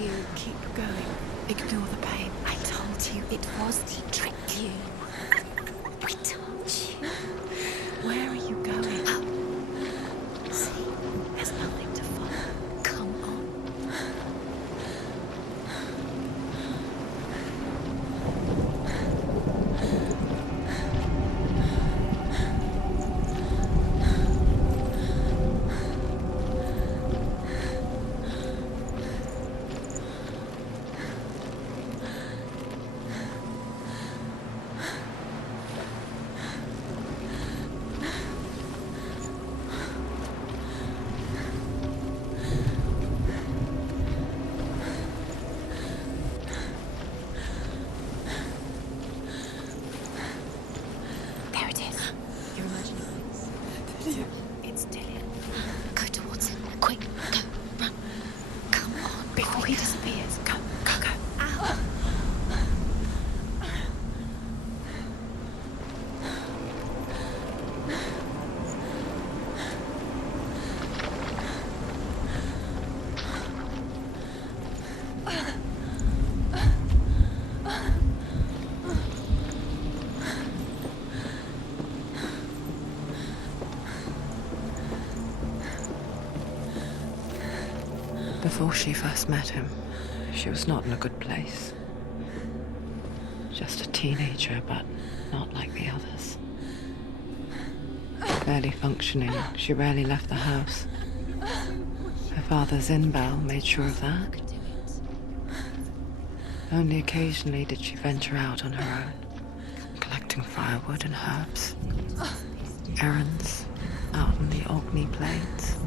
you. Keep going. Ignore the pain. I told you it was he tricked you. I told you. Where are you going? See, there's nothing to follow. Come on. There it is. You're imagining things. It's Dillian. Go towards him. Quick, go, run. Come on. Before he disappears. Go, go, go. Ow. Before she first met him, she was not in a good place. Just a teenager, but not like the others. Barely functioning, she rarely left the house. Her father's Inbal made sure of that. Only occasionally did she venture out on her own, collecting firewood and herbs. Errands out on the Orkney Plains.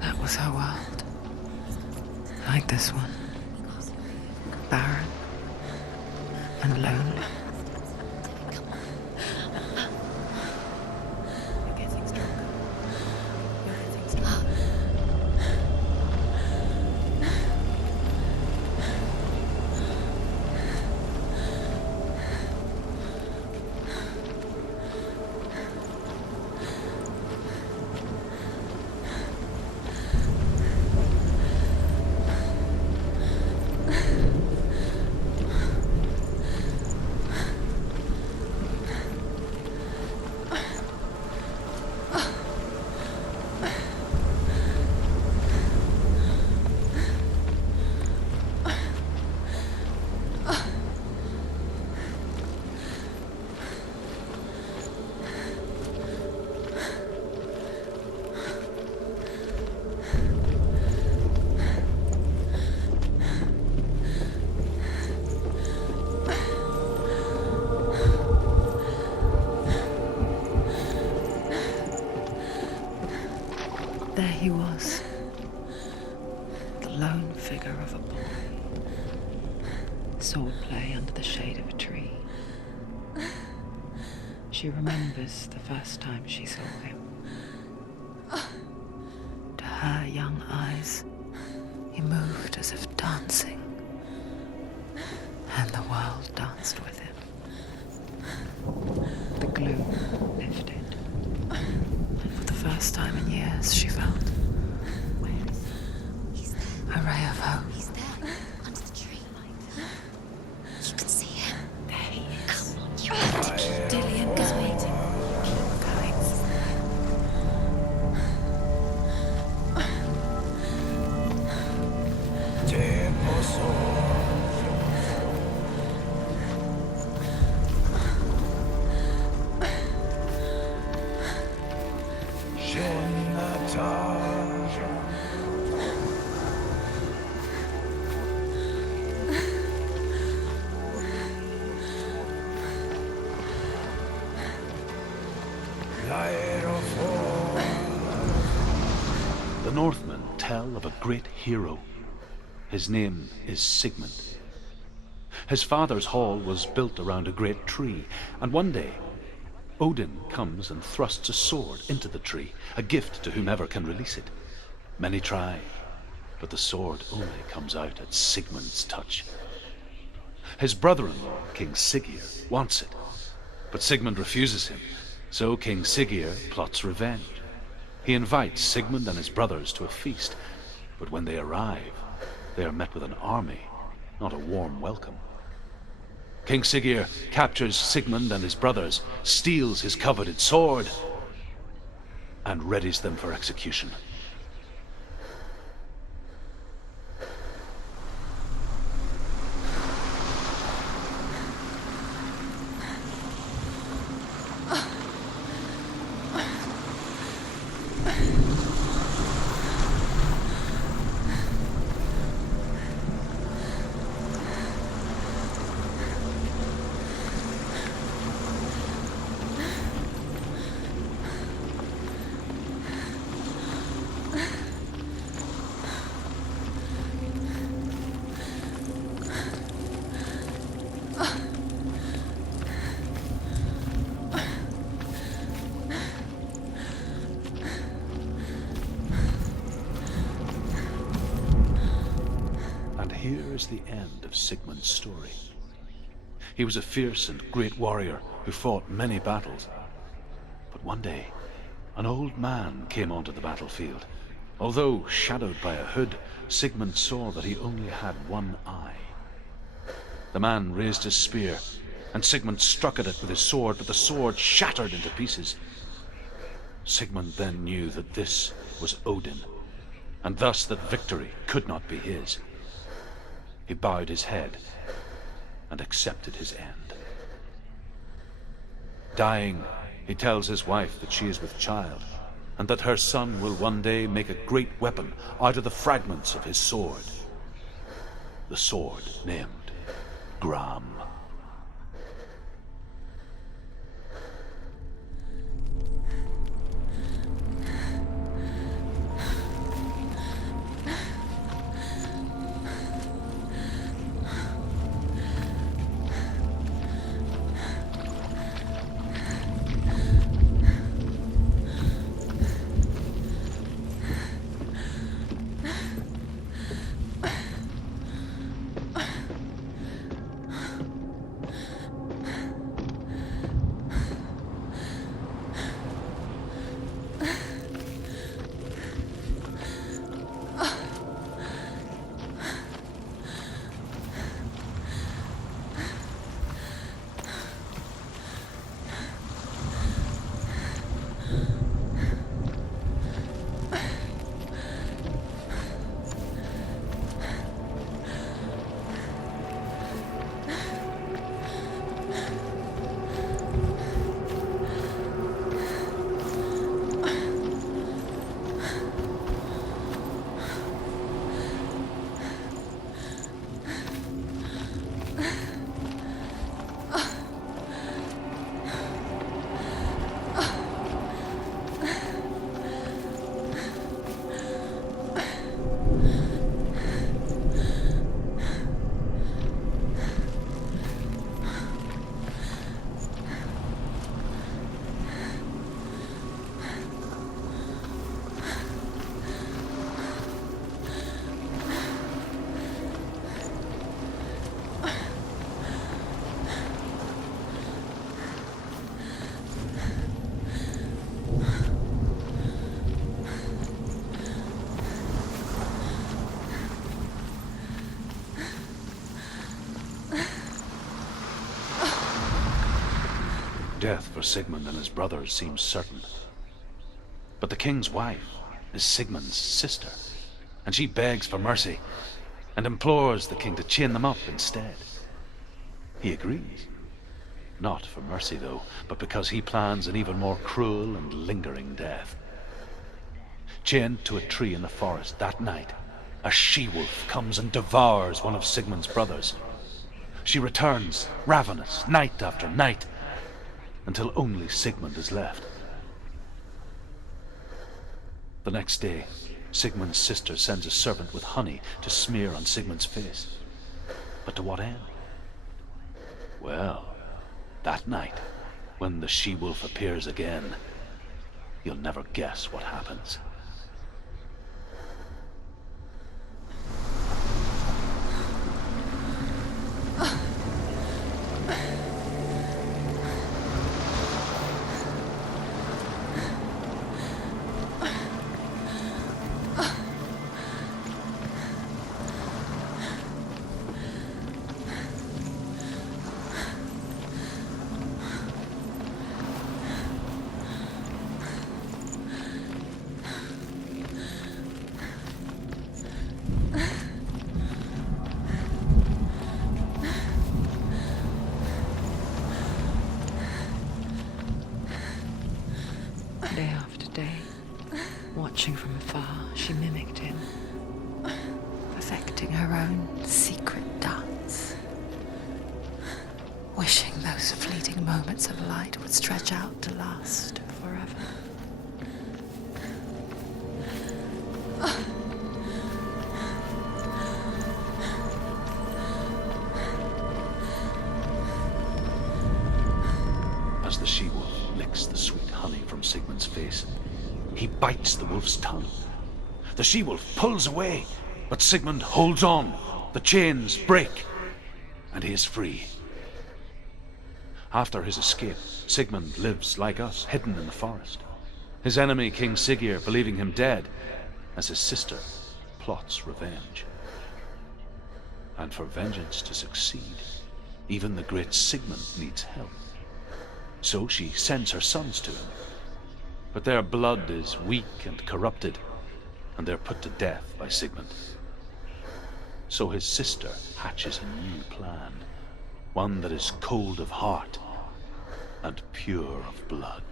That was her world. Like this one. Barren and lonely. You're getting stronger. You're getting stronger. There he was, the lone figure of a boy. Swordplay under the shade of a tree. She remembers the first time she saw him. To her young eyes, he moved as if dancing, and the world danced with him. The gloom lifted. For the first time in years, she felt a ray of hope. He's there, under the tree. You can see him. There he is. Come on, you have to keep Dillian is waiting. Keep going. The Northmen tell of a great hero. His name is Sigmund. His father's hall was built around a great tree, and one day Odin comes and thrusts a sword into the tree, a gift to whomever can release it. Many try, but the sword only comes out at Sigmund's touch. His brother-in-law, King Siggeir, wants it, but Sigmund refuses him, so King Siggeir plots revenge. He invites Sigmund and his brothers to a feast, But when they arrive, they are met with an army, not a warm welcome. King Siggeir captures Sigmund and his brothers, steals his coveted sword, and readies them for execution. Here is the end of Sigmund's story. He was a fierce and great warrior who fought many battles. But one day, an old man came onto the battlefield. Although shadowed by a hood, Sigmund saw that he only had one eye. The man raised his spear, and Sigmund struck at it with his sword, but the sword shattered into pieces. Sigmund then knew that this was Odin, and thus that victory could not be his. He bowed his head and accepted his end. Dying, he tells his wife that she is with child, and that her son will one day make a great weapon out of the fragments of his sword. The sword named Gram. Death for Sigmund and his brothers seems certain. But the king's wife is Sigmund's sister, and she begs for mercy and implores the king to chain them up instead. He agrees. Not for mercy, though, but because he plans an even more cruel and lingering death. Chained to a tree in the forest that night, a she-wolf comes and devours one of Sigmund's brothers. She returns, ravenous, night after night, until only Sigmund is left. The next day, Sigmund's sister sends a servant with honey to smear on Sigmund's face. But to what end? Well, that night, when the she-wolf appears again, you'll never guess what happens. droplets of light would stretch out to last forever. As the she-wolf licks the sweet honey from Sigmund's face, he bites the wolf's tongue. The she-wolf pulls away, but Sigmund holds on. The chains break, and he is free. After his escape, Sigmund lives like us, hidden in the forest. His enemy, King Siggeir, believing him dead, as his sister plots revenge. And for vengeance to succeed, even the great Sigmund needs help. So she sends her sons to him. But their blood is weak and corrupted, and they're put to death by Sigmund. So his sister hatches a new plan, one that is cold of heart and pure of blood.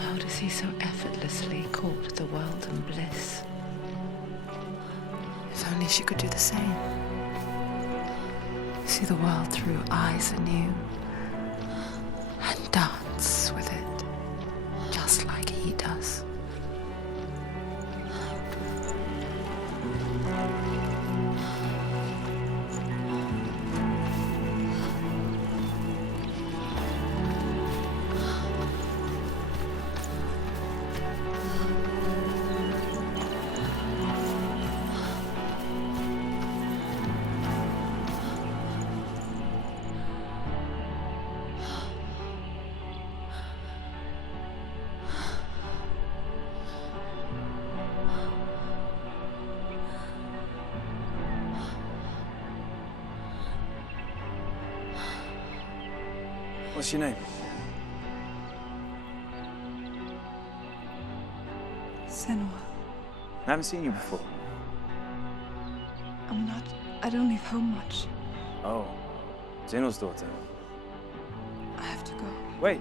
How does he so effortlessly court the world and bliss? If only she could do the same. See the world through eyes anew and dance with it, just like he does. What's your name? Senua. I haven't seen you before. I don't leave home much. Oh, Zenua's daughter. I have to go. Wait.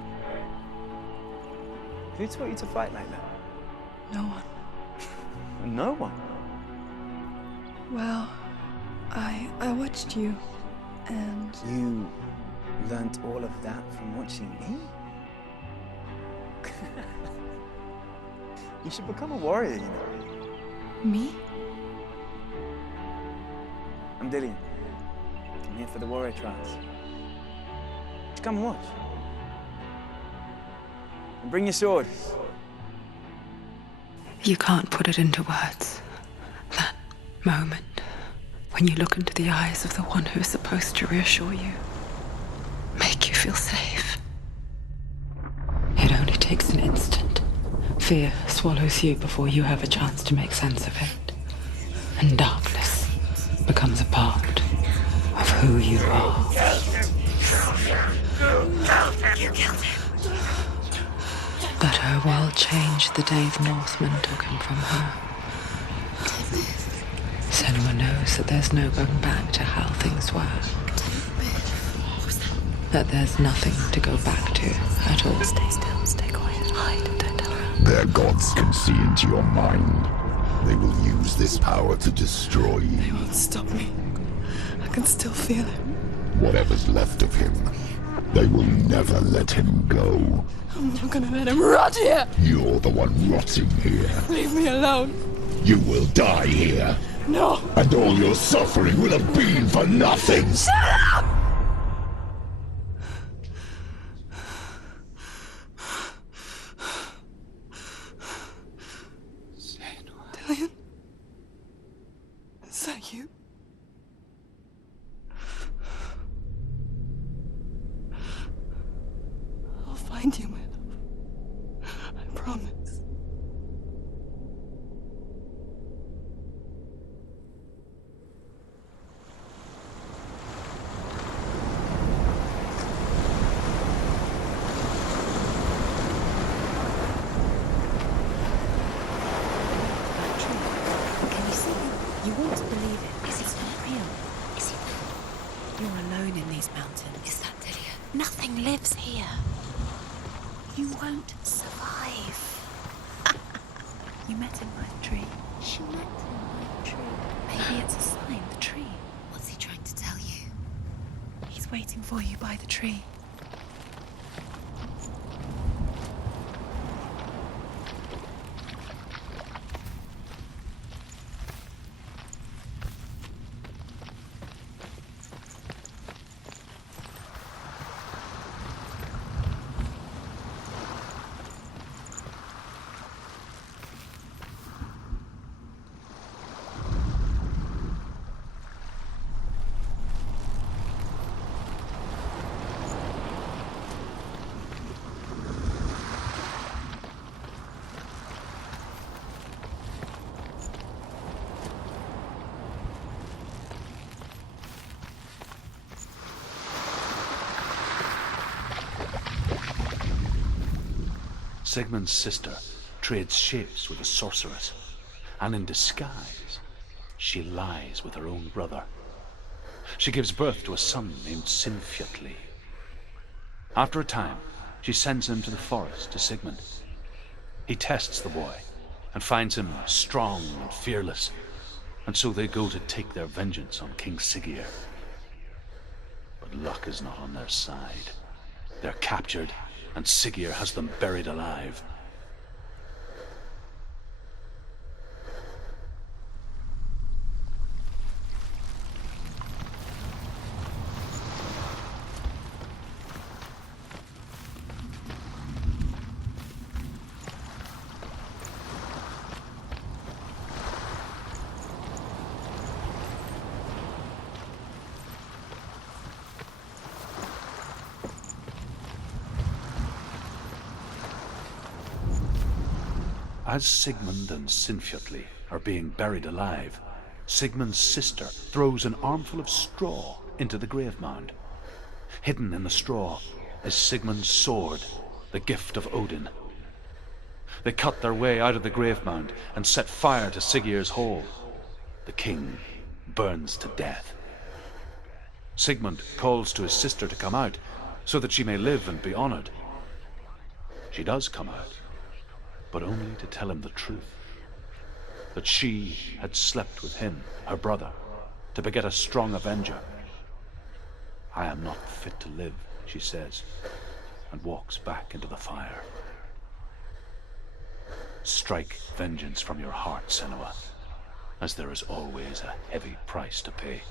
Who taught you to fight like that? No one. No one. Well, I watched you, and You learnt all of that from watching me? You should become a warrior, you know. me? I'm Dillian. I'm here for the warrior trials. Just come and watch. And bring your sword. You can't put it into words. That moment when you look into the eyes of the one who is supposed to reassure you, make you feel safe. It only takes an instant. Fear swallows you before you have a chance to make sense of it. And darkness becomes a part of who you are. But her world changed the day the Northmen took him from her. Senua knows that there's no going back to how things were. That there's nothing to go back to at all. Stay still, stay quiet, hide, don't tell her. Their gods can see into your mind. They will use this power to destroy you. They won't stop me. I can still feel it. Whatever's left of him, they will never let him go. I'm not gonna let him rot here. You're the one rotting here. Leave me alone. You will die here. No. And all your suffering will have been for nothing. Shut up! Dillian? Is that you? want to believe it. It's not real. Is it? You're alone in these mountains. Is that Delia? Nothing lives here. You won't survive. You met him by the tree. She met him by the tree. Maybe it's a sign, the tree. What's he trying to tell you? He's waiting for you by the tree. Sigmund's sister trades shapes with a sorceress, and in disguise, she lies with her own brother. She gives birth to a son named Sinfjotli. After a time, she sends him to the forest to Sigmund. He tests the boy and finds him strong and fearless, and so they go to take their vengeance on King Siggeir. But luck is not on their side. They're captured, and Siggeir has them buried alive. As Sigmund and Sinfjotli are being buried alive, Sigmund's sister throws an armful of straw into the grave mound. Hidden in the straw is Sigmund's sword, the gift of Odin. They cut their way out of the grave mound and set fire to Siggeir's hole. The king burns to death. Sigmund calls to his sister to come out so that she may live and be honored. She does come out, but only to tell him the truth. That she had slept with him, her brother, to beget a strong avenger. I am not fit to live, she says, and walks back into the fire. Strike vengeance from your heart, Senua, as there is always a heavy price to pay.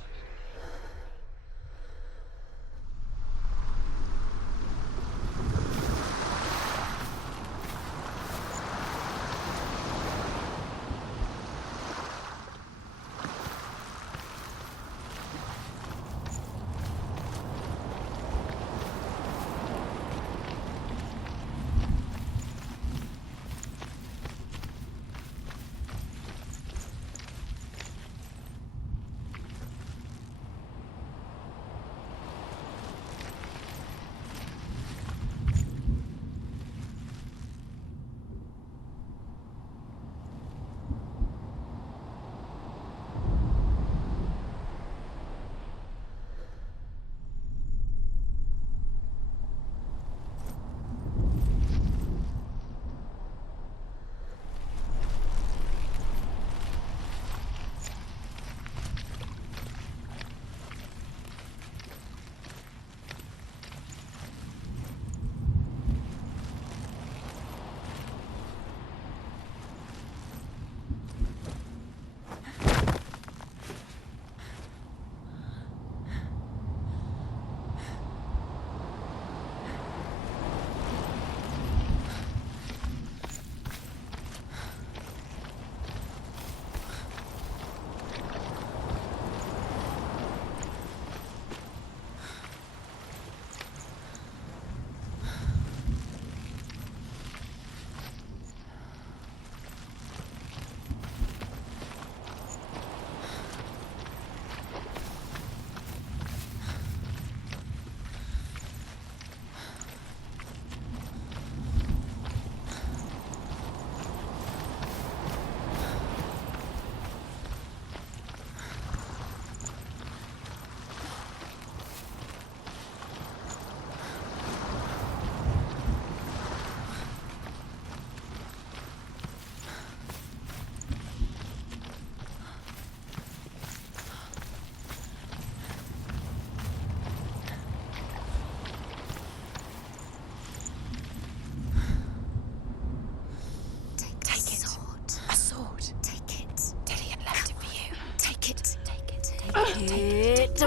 It's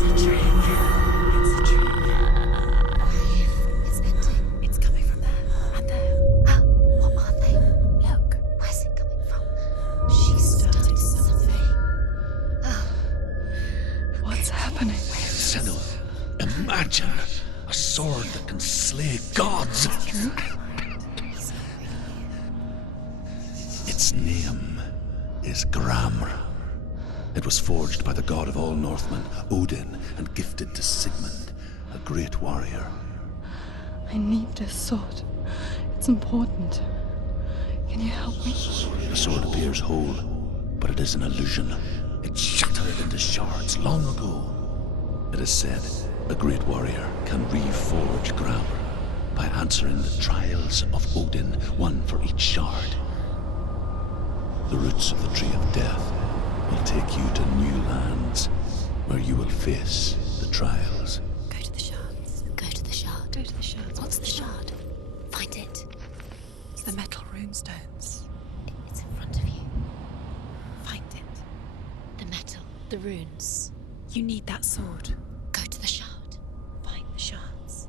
a trick. It's a trick. It's ending. It's coming from there and there. What are they? Look. Where's it coming from? She started something. What's happening? Senua, imagine a sword that can slay gods. Its name is Gramr. It was forged by the god of all Northmen, Odin, and gifted to Sigmund, a great warrior. I need this sword. It's important. Can you help me? The sword appears whole, but it is an illusion. It shattered into shards long ago. It is said a great warrior can reforge Gramr by answering the trials of Odin, one for each shard. The roots of the Tree of Death will take you to new lands where you will face the trials. Go to the shards. Go to the shard. Go to the shards. What's the shard? Find it. It's the metal runestones. It's in front of you. Find it. The metal. The runes. You need that sword. Go to the shard. Find the shards.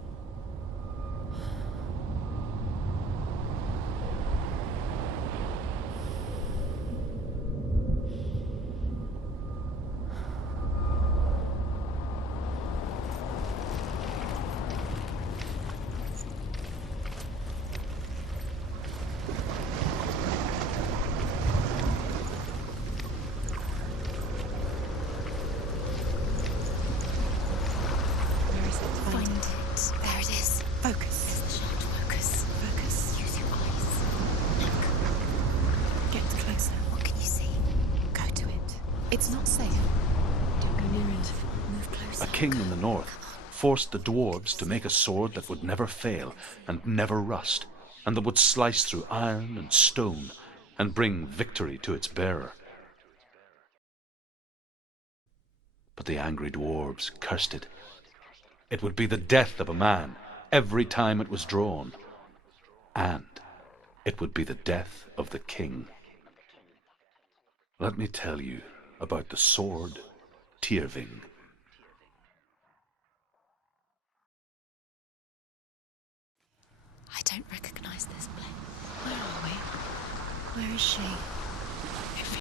Find it. There it is. Focus. There's the shard. Focus. Focus. Use your eyes. Look. Get closer. What can you see? Go to it. It's not safe. Don't go near it. Move closer. A king in the north forced the dwarves to make a sword that would never fail and never rust, and that would slice through iron and stone and bring victory to its bearer. But the angry dwarves cursed it. It would be the death of a man every time it was drawn, and it would be the death of the king. Let me tell you about the sword Tyrving. I don't recognize this place. Where are we? Where is she?